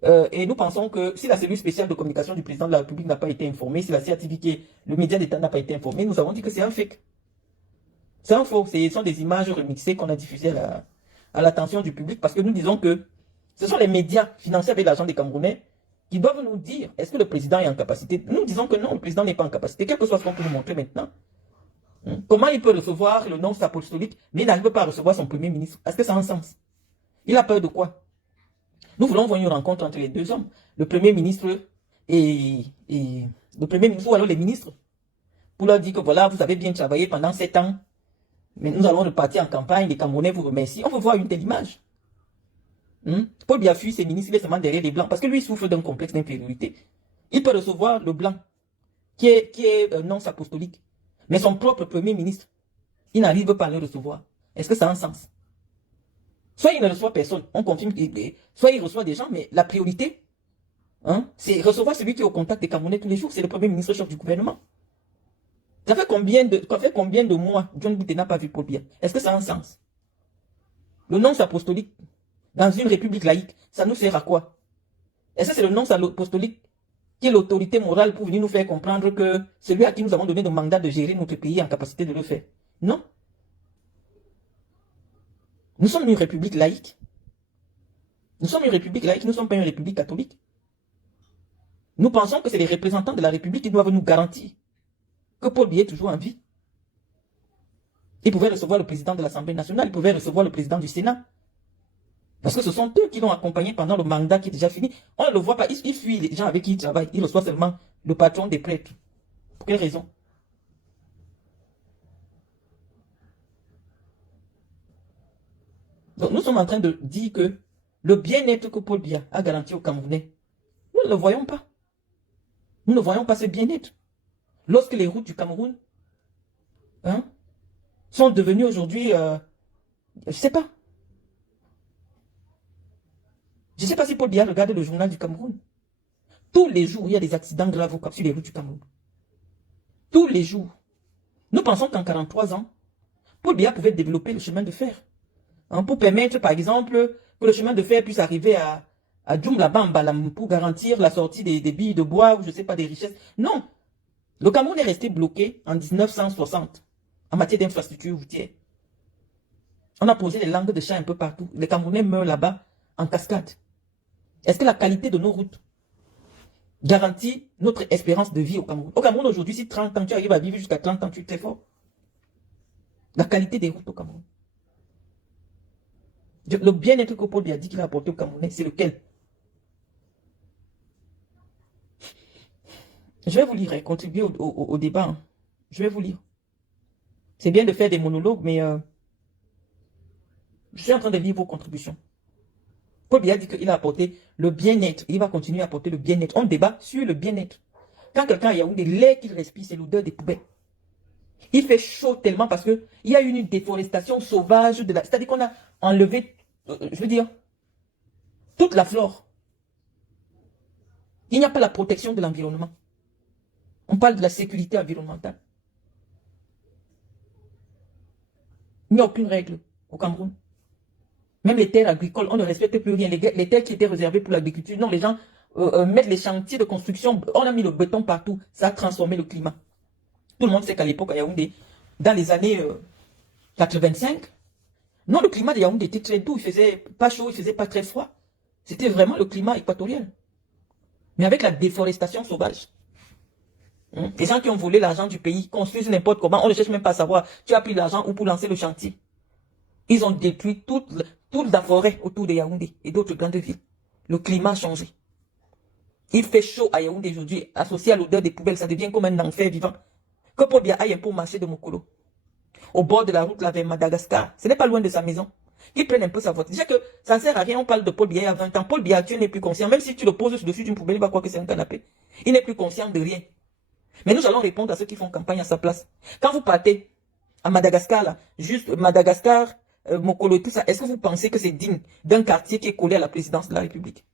Et nous pensons que si la cellule spéciale de communication du président de la République n'a pas été informée, si la CRTV, qui est le média d'État, n'a pas été informé, nous avons dit que c'est un fake. C'est un faux. Ce sont des images remixées qu'on a diffusées à l'attention du public parce que nous disons que ce sont les médias financés avec l'argent des Camerounais qui doivent nous dire est-ce que le président est en capacité. Nous disons que non, le président n'est pas en capacité, quel que soit ce qu'on peut nous montrer maintenant. Comment il peut recevoir le nom apostolique, mais il n'arrive pas à recevoir son premier ministre? Est-ce que ça a un sens? Il a peur de quoi? Nous voulons voir une rencontre entre les deux hommes, le Premier ministre et le Premier ministre, ou alors les ministres, pour leur dire que voilà, vous avez bien travaillé pendant 7 ans, mais nous allons repartir en campagne, les Camerounais vous remercient. On veut voir une telle image. Paul Biya fuit ses ministres, il est seulement derrière les Blancs, parce que lui souffre d'un complexe d'infériorité. Il peut recevoir le Blanc, qui est non apostolique, mais son propre Premier ministre, il n'arrive pas à le recevoir. Est-ce que ça a un sens? Soit il ne reçoit personne, on confirme, soit il reçoit des gens, mais la priorité, c'est recevoir celui qui est au contact des Camerounais tous les jours, c'est le Premier ministre chef du gouvernement. Ça fait combien de mois John Bouté n'a pas vu Paul Biya? Est-ce que ça a un sens? Le nonce apostolique, dans une république laïque, ça nous sert à quoi? Est-ce que c'est le nonce apostolique qui est l'autorité morale pour venir nous faire comprendre que celui à qui nous avons donné le mandat de gérer notre pays est en capacité de le faire? Non. Nous sommes une république laïque. Nous sommes une république laïque, nous ne sommes pas une république catholique. Nous pensons que c'est les représentants de la République qui doivent nous garantir que Paul Biya est toujours en vie. Il pouvait recevoir le président de l'Assemblée nationale, il pouvait recevoir le président du Sénat. Parce que ce sont eux qui l'ont accompagné pendant le mandat qui est déjà fini. On ne le voit pas, il fuit les gens avec qui il travaille. Il reçoit seulement le patron des prêtres. Pour quelle raison? Donc nous sommes en train de dire que le bien-être que Paul Biya a garanti aux Camerounais, nous ne le voyons pas. Nous ne voyons pas ce bien-être. Lorsque les routes du Cameroun sont devenues aujourd'hui, je ne sais pas. Je ne sais pas si Paul Biya regarde le journal du Cameroun. Tous les jours, il y a des accidents graves sur les routes du Cameroun. Tous les jours. Nous pensons qu'en 43 ans, Paul Biya pouvait développer le chemin de fer. Pour permettre, par exemple, que le chemin de fer puisse arriver à Djoumla-Bamba pour garantir la sortie des billes de bois ou je ne sais pas, des richesses. Non. Le Cameroun est resté bloqué en 1960 en matière d'infrastructure routière. On a posé les langues de chat un peu partout. Les Camerounais meurent là-bas en cascade. Est-ce que la qualité de nos routes garantit notre espérance de vie au Cameroun? Au Cameroun aujourd'hui, si 30 ans, tu arrives à vivre jusqu'à 30 ans, tu es très fort. La qualité des routes au Cameroun. Le bien-être que Paul Biya dit qu'il a apporté au Camerounais, c'est lequel? Je vais vous lire, contribuer au débat. Je vais vous lire. C'est bien de faire des monologues, mais je suis en train de lire vos contributions. Paul Biya dit qu'il a apporté le bien-être. Il va continuer à apporter le bien-être. On débat sur le bien-être. Quand quelqu'un a Yaoundé, l'air qu'il respire, c'est l'odeur des poubelles. Il fait chaud tellement parce qu'il y a eu une déforestation sauvage. C'est-à-dire qu'on a enlevé, je veux dire, toute la flore. Il n'y a pas la protection de l'environnement. On parle de la sécurité environnementale. Il n'y a aucune règle au Cameroun. Même les terres agricoles, on ne respecte plus rien. Les terres qui étaient réservées pour l'agriculture, non, les gens mettent les chantiers de construction. On a mis le béton partout. Ça a transformé le climat. Tout le monde sait qu'à l'époque, à Yaoundé, dans les années 85, non, le climat de Yaoundé était très doux. Il faisait pas chaud, il faisait pas très froid. C'était vraiment le climat équatorial. Mais avec la déforestation sauvage, les gens qui ont volé l'argent du pays construisent n'importe comment. On ne cherche même pas à savoir. Tu as pris l'argent ou pour lancer le chantier. Ils ont détruit toute la forêt autour de Yaoundé et d'autres grandes villes. Le climat a changé. Il fait chaud à Yaoundé aujourd'hui. Associé à l'odeur des poubelles, ça devient comme un enfer vivant. Que Paul Biya aille un peu marcher de Mokolo. Au bord de la route là vers Madagascar. Ce n'est pas loin de sa maison. Qu'il prenne un peu sa voiture. Déjà que ça ne sert à rien. On parle de Paul Biya il y a 20 ans. Paul Biya, tu n'es plus conscient. Même si tu le poses dessus d'une poubelle, il va croire que c'est un canapé. Il n'est plus conscient de rien. Mais nous allons répondre à ceux qui font campagne à sa place. Quand vous partez à Madagascar, là, juste Madagascar, Mokolo, tout ça, est-ce que vous pensez que c'est digne d'un quartier qui est collé à la présidence de la République?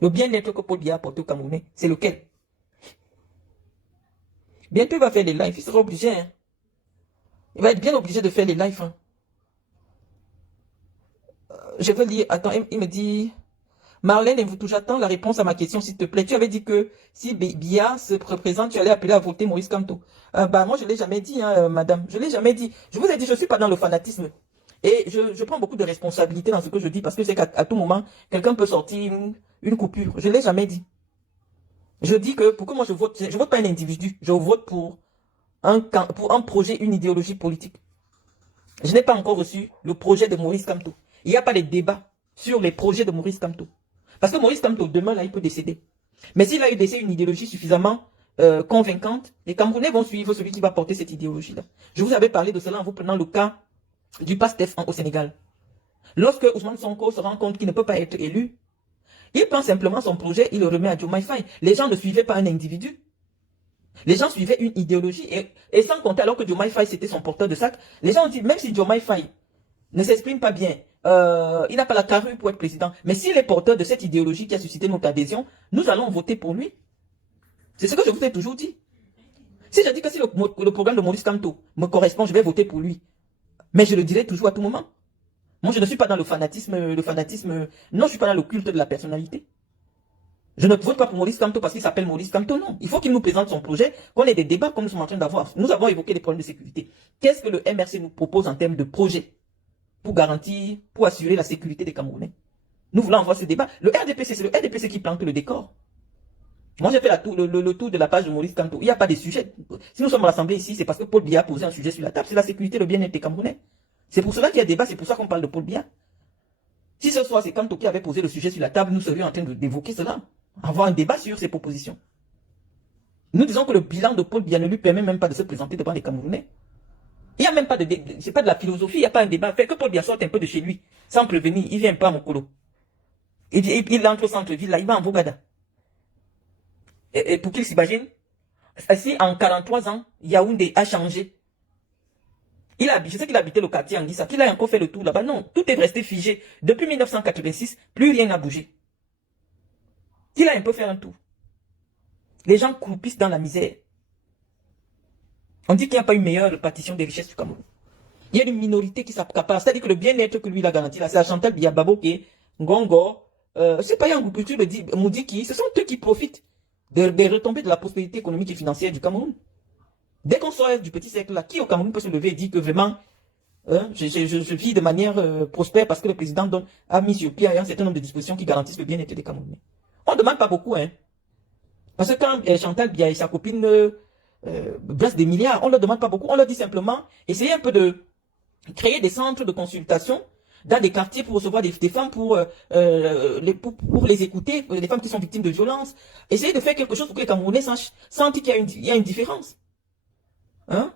Le bien-être que Paul Biya a apporté au Camerounais, c'est lequel? Bientôt, il va faire des lives. Il sera obligé. Hein. Il va être bien obligé de faire les lives. Hein. Je veux lire, attends, il me dit, Marlène, j'attends la réponse à ma question, s'il te plaît. Tu avais dit que si Bia se représente, tu allais appeler à voter Maurice Kamto. Moi, je ne l'ai jamais dit, hein, madame. Je ne l'ai jamais dit. Je vous ai dit, je ne suis pas dans le fanatisme. Et je prends beaucoup de responsabilités dans ce que je dis parce que c'est qu'à tout moment, quelqu'un peut sortir une coupure. Je ne l'ai jamais dit. Je dis que pour que moi je vote pas un individu. Je vote pour un projet, une idéologie politique. Je n'ai pas encore reçu le projet de Maurice Kamto. Il n'y a pas de débat sur les projets de Maurice Kamto. Parce que Maurice Kamto, demain, là, il peut décéder. Mais s'il a eu décédé une idéologie suffisamment convaincante, les Camerounais vont suivre celui qui va porter cette idéologie-là. Je vous avais parlé de cela en vous prenant le cas du PASTEF au Sénégal. Lorsque Ousmane Sonko se rend compte qu'il ne peut pas être élu, il prend simplement son projet, il le remet à Diomaye Faye. Les gens ne suivaient pas un individu. Les gens suivaient une idéologie. Et sans compter, alors que Diomaye Faye, c'était son porteur de sac, les gens ont dit, même si Diomaye Faye ne s'exprime pas bien, il n'a pas la carrure pour être président, mais s'il est porteur de cette idéologie qui a suscité notre adhésion, nous allons voter pour lui. C'est ce que je vous ai toujours dit. Si je dis que si le programme de Maurice Kamto me correspond, je vais voter pour lui. Mais je le dirai toujours à tout moment. Moi, je ne suis pas dans le fanatisme. Non, je ne suis pas dans le culte de la personnalité. Je ne vote pas pour Maurice Kamto parce qu'il s'appelle Maurice Kamto, non. Il faut qu'il nous présente son projet, qu'on ait des débats comme nous sommes en train d'avoir. Nous avons évoqué des problèmes de sécurité. Qu'est-ce que le MRC nous propose en termes de projet pour garantir, pour assurer la sécurité des Camerounais? Nous voulons avoir ce débat. Le RDPC, c'est le RDPC qui plante le décor. Moi, j'ai fait le tour de la page de Maurice Kamto. Il n'y a pas de sujet. Si nous sommes rassemblés ici, c'est parce que Paul Biya a posé un sujet sur la table. C'est la sécurité, le bien-être des Camerounais. C'est pour cela qu'il y a débat, c'est pour ça qu'on parle de Paul Biya. Si ce soir c'est Kamto qui avait posé le sujet sur la table, nous serions en train d'évoquer cela. Avoir un débat sur ces propositions. Nous disons que le bilan de Paul Biya ne lui permet même pas de se présenter devant les Camerounais. Il n'y a même pas de c'est pas de la philosophie, il n'y a pas un débat. Fait que Paul Biya sorte un peu de chez lui, sans prévenir, il vient pas à Mokolo. Il entre au centre-ville, là, il va en Bogada. Et pour qu'il s'imagine, si en 43 ans, Yaoundé a changé. Je sais qu'il habitait le quartier Anguissa, qu'il a encore fait le tour là-bas. Non, tout est resté figé. Depuis 1986, plus rien n'a bougé. Qu'il a un peu fait un tour. Les gens croupissent dans la misère. On dit qu'il n'y a pas une meilleure répartition des richesses du Cameroun. Il y a une minorité qui s'accapare. C'est-à-dire que le bien-être que lui il a garanti, là, c'est à Chantal Biya-Baboke, Ngongo, c'est pas Yango Couture, Moudiki, ce sont eux qui profitent des retombées de la prospérité économique et financière du Cameroun. Dès qu'on sort du petit cercle là, qui au Cameroun peut se lever et dire que vraiment, je vis de manière prospère parce que le président a mis sur pied un certain nombre de dispositions qui garantissent le bien-être des Camerounais. On ne demande pas beaucoup, hein. Parce que quand Chantal Biya et sa copine brassent des milliards, on ne leur demande pas beaucoup. On leur dit simplement, essayez un peu de créer des centres de consultation dans des quartiers pour recevoir des femmes, pour les écouter, les femmes qui sont victimes de violences. Essayez de faire quelque chose pour que les Camerounais sentent qu'il y a une différence. Hein?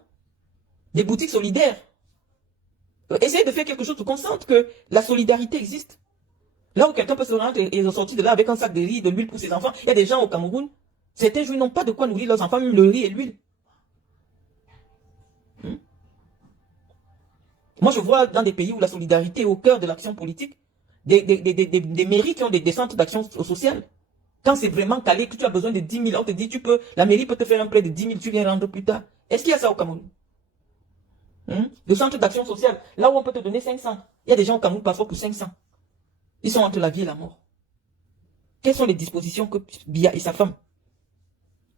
Des boutiques solidaires. Essayez de faire quelque chose pour qu'on sente que la solidarité existe. Là où quelqu'un peut se rendre et ressortir de là avec un sac de riz, de l'huile pour ses enfants, il y a des gens au Cameroun, certains jours, ils n'ont pas de quoi nourrir leurs enfants, même le riz et l'huile. Moi, je vois dans des pays où la solidarité est au cœur de l'action politique, des mairies qui ont des centres d'action sociale. Quand c'est vraiment calé, que tu as besoin de 10 000, on te dit, la mairie peut te faire un prêt de 10 000, tu viens rendre plus tard. Est-ce qu'il y a ça au Cameroun? Le centre d'action sociale, là où on peut te donner 500. Il y a des gens au Cameroun parfois pour 500. Ils sont entre la vie et la mort. Quelles sont les dispositions que Biya et sa femme,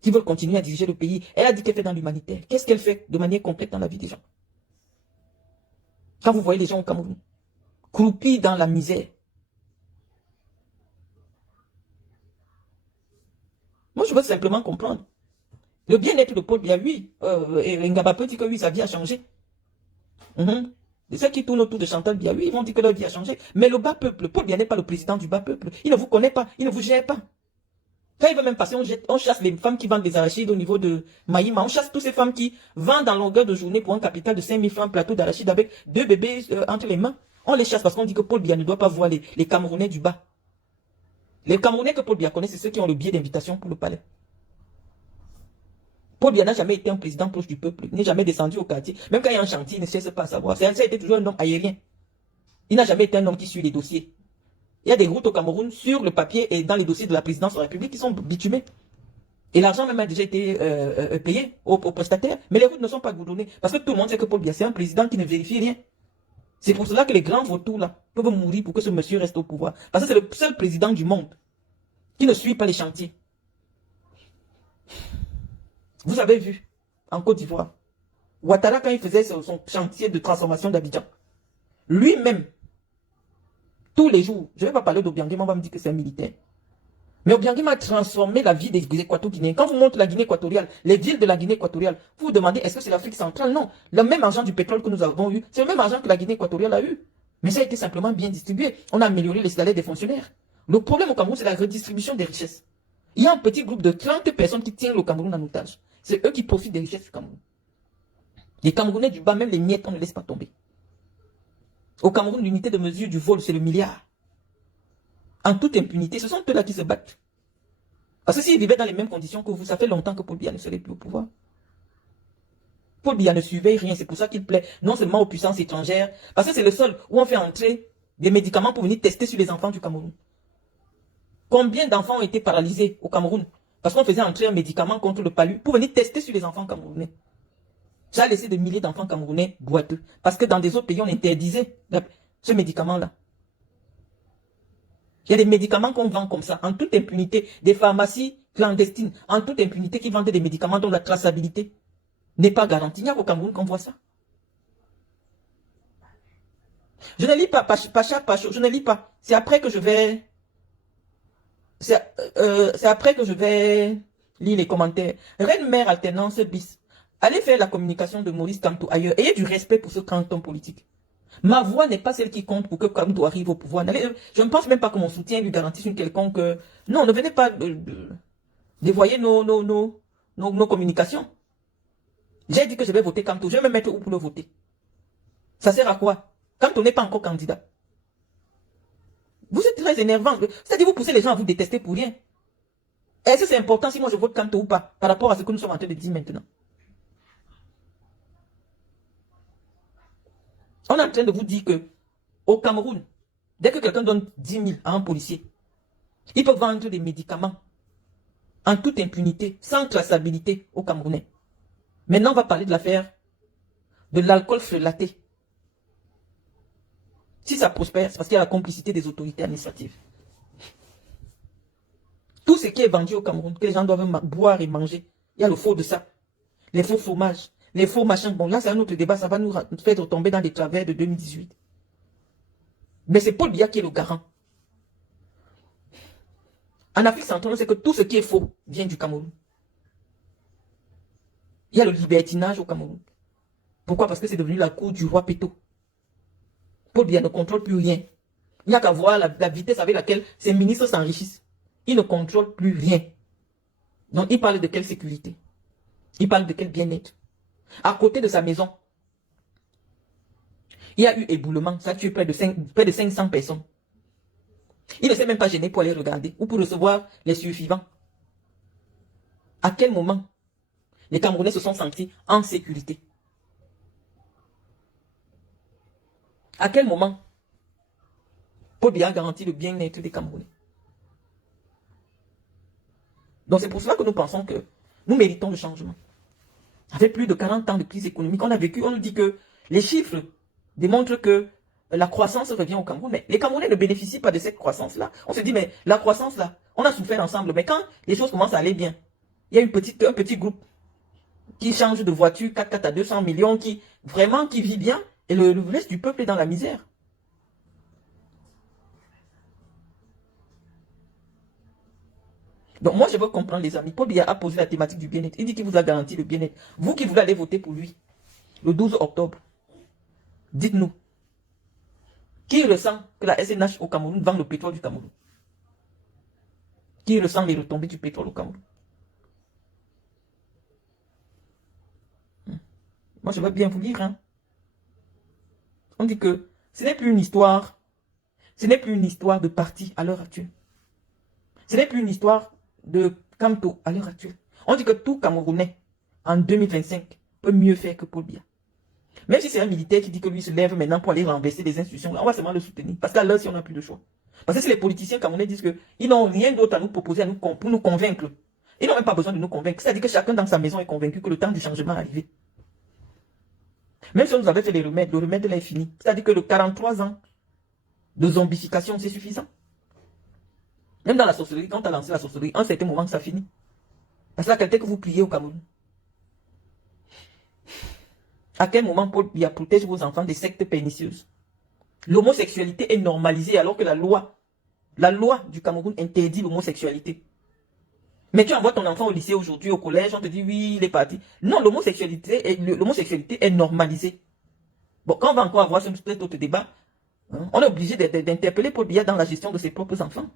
qui veulent continuer à diriger le pays, elle a dit qu'elle fait dans l'humanitaire. Qu'est-ce qu'elle fait de manière concrète dans la vie des gens? Quand vous voyez les gens au Cameroun, croupis dans la misère. Moi, je veux simplement comprendre. Le bien-être de Paul Biya, oui, et Ngaba peut dire que oui, sa vie a changé. Et ceux qui tournent autour de Chantal Biya, oui, ils vont dire que leur vie a changé. Mais le bas peuple, Paul Biya n'est pas le président du bas peuple. Il ne vous connaît pas, il ne vous gère pas. Quand il veut même passer, on chasse les femmes qui vendent des arachides au niveau de Maïma. On chasse toutes ces femmes qui vendent en longueur de journée pour un capital de 5 000 francs plateau d'arachides avec 2 bébés entre les mains. On les chasse parce qu'on dit que Paul Biya ne doit pas voir les Camerounais du bas. Les Camerounais que Paul Biya connaît, c'est ceux qui ont le billet d'invitation pour le palais. Paul Biya n'a jamais été un président proche du peuple. Il n'est jamais descendu au quartier. Même quand il y a un chantier, il ne cesse pas à savoir. Ça a été toujours un homme aérien. Il n'a jamais été un homme qui suit les dossiers. Il y a des routes au Cameroun sur le papier et dans les dossiers de la présidence de la République qui sont bitumés. Et l'argent même a déjà été payé aux prestataires. Mais les routes ne sont pas goudronnées. Parce que tout le monde sait que Paul Biya, c'est un président qui ne vérifie rien. C'est pour cela que les grands vautours là peuvent mourir pour que ce monsieur reste au pouvoir. Parce que c'est le seul président du monde qui ne suit pas les chantiers. Vous avez vu, en Côte d'Ivoire, Ouattara, quand il faisait son chantier de transformation d'Abidjan, lui-même, tous les jours, je ne vais pas parler d'Obiangema, on va me dire que c'est un militaire. Mais Obiangema a transformé la vie des Équato-Guinéens. Quand vous montrez la Guinée équatoriale, les villes de la Guinée équatoriale, vous vous demandez, est-ce que c'est l'Afrique centrale? Non. Le même argent du pétrole que nous avons eu, c'est le même argent que la Guinée équatoriale a eu. Mais ça a été simplement bien distribué. On a amélioré les salaires des fonctionnaires. Le problème au Cameroun, c'est la redistribution des richesses. Il y a un petit groupe de 30 personnes qui tiennent le Cameroun en otage. C'est eux qui profitent des richesses du Cameroun. Les Camerounais du bas, même les miettes, on ne laisse pas tomber. Au Cameroun, l'unité de mesure du vol, c'est le milliard. En toute impunité, ce sont eux-là qui se battent. Parce que s'ils vivaient dans les mêmes conditions que vous, ça fait longtemps que Paul Biya ne serait plus au pouvoir. Paul Biya ne surveille rien, c'est pour ça qu'il plaît non seulement aux puissances étrangères, parce que c'est le seul où on fait entrer des médicaments pour venir tester sur les enfants du Cameroun. Combien d'enfants ont été paralysés au Cameroun parce qu'on faisait entrer un médicament contre le palu pour venir tester sur les enfants camerounais. Ça a laissé des milliers d'enfants camerounais boiteux. Parce que dans des autres pays, on interdisait ce médicament-là. Il y a des médicaments qu'on vend comme ça, en toute impunité, des pharmacies clandestines, en toute impunité, qui vendent des médicaments dont la traçabilité n'est pas garantie. Il n'y a qu'au Cameroun qu'on voit ça. Je ne lis pas, je ne lis pas. C'est après que je vais... C'est après que je vais lire les commentaires. Reine mère alternance bis. Allez faire la communication de Maurice Kamto ailleurs. Ayez du respect pour ce canton politique. Ma voix n'est pas celle qui compte pour que Kamto arrive au pouvoir. Je ne pense même pas que mon soutien lui garantisse une quelconque... Non, ne venez pas dévoyer nos communications. J'ai dit que je vais voter Kamto. Je vais me mettre où pour le voter? Ça sert à quoi? Kamto n'est pas encore candidat. Vous êtes très énervant. C'est-à-dire vous poussez les gens à vous détester pour rien. Est-ce que c'est important si moi je vote Kamto ou pas par rapport à ce que nous sommes en train de dire maintenant? On est en train de vous dire que au Cameroun, dès que quelqu'un donne 10 000 à un policier, il peut vendre des médicaments en toute impunité, sans traçabilité aux Camerounais. Maintenant, on va parler de l'affaire de l'alcool frelaté. Si ça prospère, c'est parce qu'il y a la complicité des autorités administratives. Tout ce qui est vendu au Cameroun, que les gens doivent boire et manger, il y a le faux de ça. Les faux fromages, les faux machins. Bon, là, c'est un autre débat, ça va nous faire retomber dans les travers de 2018. Mais c'est Paul Biya qui est le garant. En Afrique centrale, on sait que tout ce qui est faux vient du Cameroun. Il y a le libertinage au Cameroun. Pourquoi? Parce que c'est devenu la cour du roi Péto. Paul Biya ne contrôle plus rien. Il n'y a qu'à voir la vitesse avec laquelle ces ministres s'enrichissent. Il ne contrôle plus rien. Donc, il parle de quelle sécurité? Il parle de quel bien-être? À côté de sa maison, il y a eu éboulement. Ça a tué près de 500 personnes. Il ne s'est même pas gêné pour aller regarder ou pour recevoir les survivants. À quel moment les Camerounais se sont sentis en sécurité? À quel moment Paul Biya garantit le bien-être des Camerounais? Donc c'est pour cela que nous pensons que nous méritons le changement. Avec plus de 40 ans de crise économique, on a vécu, on nous dit que les chiffres démontrent que la croissance revient au Cameroun. Mais les Camerounais ne bénéficient pas de cette croissance-là. On se dit, mais la croissance-là, on a souffert ensemble. Mais quand les choses commencent à aller bien, il y a un petit groupe qui change de voiture 4x4 à 200 millions, qui vit bien, et le reste du peuple est dans la misère. Donc moi, je veux comprendre, les amis. Paul Biya a posé la thématique du bien-être. Il dit qu'il vous a garanti le bien-être. Vous qui voulez aller voter pour lui, le 12 octobre, dites-nous, qui ressent que la SNH au Cameroun vend le pétrole du Cameroun? Qui ressent les retombées du pétrole au Cameroun? Moi, je veux bien vous lire. Hein. On dit que ce n'est plus une histoire. Ce n'est plus une histoire de parti à l'heure actuelle. Ce n'est plus une histoire de Kamto à l'heure actuelle. On dit que tout Camerounais, en 2025, peut mieux faire que Paul Biya. Même si c'est un militaire qui dit que lui se lève maintenant pour aller renverser des institutions, on va seulement le soutenir. Parce qu'à l'heure, si on n'a plus de choix. Parce que si les politiciens camerounais disent qu'ils n'ont rien d'autre à nous proposer pour nous convaincre, ils n'ont même pas besoin de nous convaincre. C'est-à-dire que chacun dans sa maison est convaincu que le temps du changement est arrivé. Même si on nous avait fait les remèdes, le remède là est fini. C'est-à-dire que le 43 ans de zombification, c'est suffisant. Même dans la sorcellerie, quand tu as lancé la sorcellerie, à un certain moment, ça finit. Parce que la qualité que vous priez au Cameroun. À quel moment Paul Biya protège vos enfants des sectes pernicieuses? L'homosexualité est normalisée alors que la loi du Cameroun interdit l'homosexualité. Mais tu envoies ton enfant au lycée aujourd'hui, au collège, on te dit oui, il est parti. Non, l'homosexualité est normalisée. Bon, quand on va encore avoir cet autre débat, hein, on est obligé d'interpeller Paul Biya dans la gestion de ses propres enfants.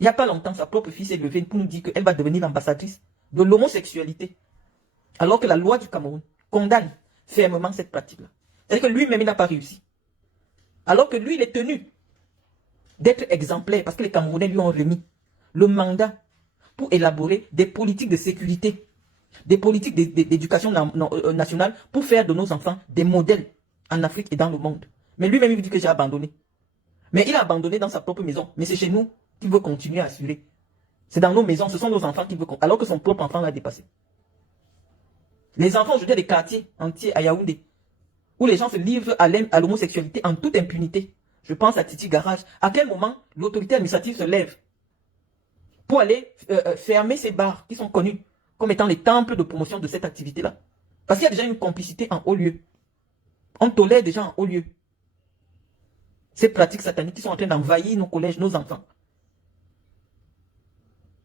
Il n'y a pas longtemps, sa propre fille s'est levée pour nous dire qu'elle va devenir l'ambassadrice de l'homosexualité. Alors que la loi du Cameroun condamne fermement cette pratique-là. C'est-à-dire que lui-même, il n'a pas réussi. Alors que lui, il est tenu d'être exemplaire parce que les Camerounais lui ont remis le mandat pour élaborer des politiques de sécurité, des politiques d'éducation nationale pour faire de nos enfants des modèles en Afrique et dans le monde. Mais lui-même, il dit que j'ai abandonné. Mais il a abandonné dans sa propre maison. Mais c'est chez nous qu'il veut continuer à assurer. C'est dans nos maisons, ce sont nos enfants qui veulent, alors que son propre enfant l'a dépassé. Les enfants aujourd'hui des quartiers entiers à Yaoundé, où les gens se livrent à l'homosexualité en toute impunité. Je pense à Titi Garage. À quel moment l'autorité administrative se lève pour aller fermer ces bars qui sont connus comme étant les temples de promotion de cette activité-là? Parce qu'il y a déjà une complicité en haut lieu. On tolère déjà en haut lieu ces pratiques sataniques qui sont en train d'envahir nos collèges, nos enfants.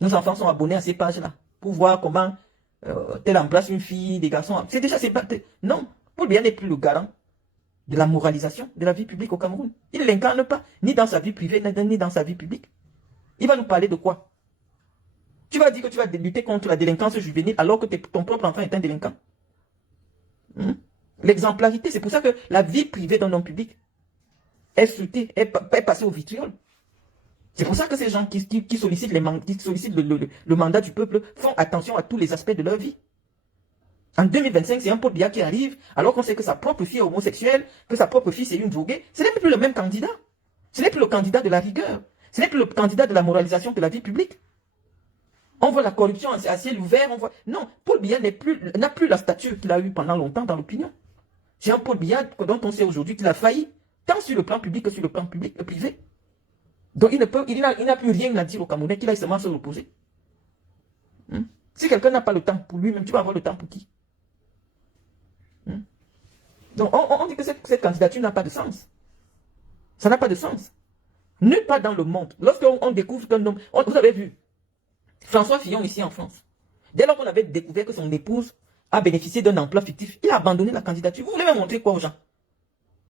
Nos enfants sont abonnés à ces pages-là pour voir comment tel embrasse une fille, des garçons. C'est déjà ces non, Paul Biya n'est plus le garant de la moralisation de la vie publique au Cameroun. Il ne l'incarne pas, ni dans sa vie privée, ni dans sa vie publique. Il va nous parler de quoi? Tu vas dire que tu vas lutter contre la délinquance juvénile alors que ton propre enfant est un délinquant. L'exemplarité, c'est pour ça que la vie privée d'un homme public est souhaitée, est passée au vitriol. C'est pour ça que ces gens qui sollicitent, le mandat du peuple font attention à tous les aspects de leur vie. En 2025, c'est un Paul Biya qui arrive, alors qu'on sait que sa propre fille est homosexuelle, que sa propre fille c'est une droguée. Ce n'est plus le même candidat. Ce n'est plus le candidat de la rigueur. Ce n'est plus le candidat de la moralisation de la vie publique. On voit la corruption à ciel ouvert. Non, Paul Biya n'a plus la stature qu'il a eue pendant longtemps dans l'opinion. C'est un Paul Biya dont on sait aujourd'hui qu'il a failli, tant sur le plan public que sur le plan privé. Donc il n'a plus rien à dire au Camerounais, qu'il aille seulement se reposer. Si quelqu'un n'a pas le temps pour lui-même, tu vas avoir le temps pour qui? Donc on dit que cette candidature n'a pas de sens. Ça n'a pas de sens. Nulle part dans le monde. Lorsqu'on découvre qu'un homme... Vous avez vu, François Fillon ici en France, dès lors qu'on avait découvert que son épouse a bénéficié d'un emploi fictif, il a abandonné la candidature. Vous voulez même montrer quoi aux gens?